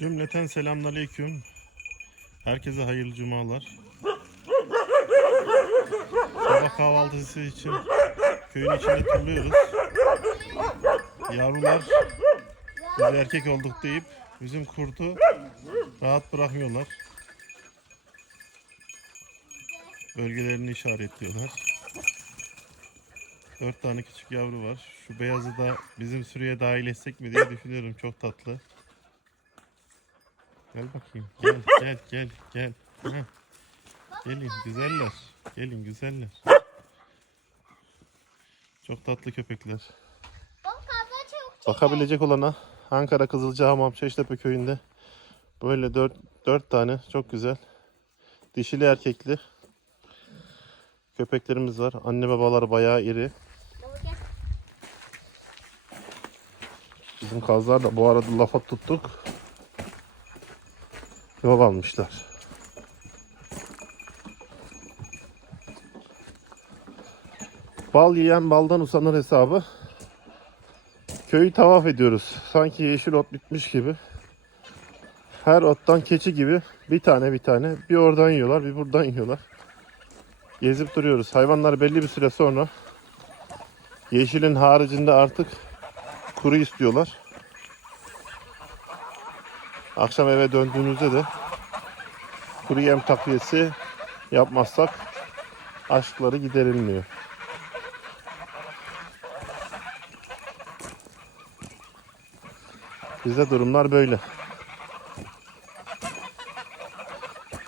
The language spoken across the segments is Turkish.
Cümleten selamünaleyküm. Herkese hayırlı cumalar. Sabah kahvaltısı için köyün içinde turluyoruz. Yavrular biz erkek olduk deyip bizim kurdu rahat bırakmıyorlar. Bölgelerini işaretliyorlar. Dört tane küçük yavru var. Şu beyazı da bizim sürüye dahil etsek mi diye düşünüyorum. Çok tatlı. Gel bakayım. Gel gel gel gel. Heh. Gelin güzeller. Gelin güzeller. Çok tatlı köpekler. Bak abla çok Bakabilecek olana Ankara Kızılcahamam Çeştepe köyünde böyle dört, dört tane çok güzel dişili erkekli köpeklerimiz var. Anne babalar bayağı iri. Baba gel. Bizim kazlar da bu arada lafa tuttuk. Yol almışlar. Bal yiyen baldan usanır hesabı. Köyü tavaf ediyoruz. Sanki yeşil ot bitmiş gibi. Her ottan keçi gibi bir tane bir tane. Bir oradan yiyorlar bir buradan yiyorlar. Gezip duruyoruz. Hayvanlar belli bir süre sonra yeşilin haricinde artık kuru istiyorlar. Akşam eve döndüğünüzde de kuru yem takviyesi yapmazsak aşkları giderilmiyor. Bizde durumlar böyle.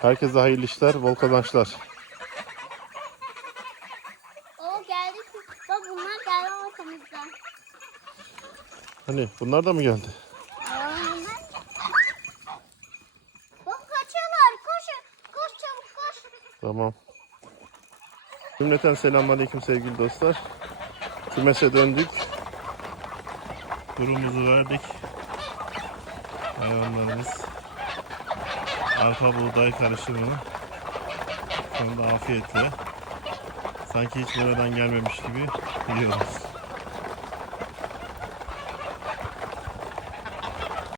Herkese hayırlı işler, bol kazançlar. Baba geldik. Bak bunlar geldi ortamızdan. Hani bunlar da mı geldi? Tamam. Cümleten selamünaleyküm sevgili dostlar. Kümese döndük. Durumuzu verdik. Hayvanlarımız arpa buğday karışımı. Sonunda afiyetle. Sanki hiç buradan gelmemiş gibi yiyoruz.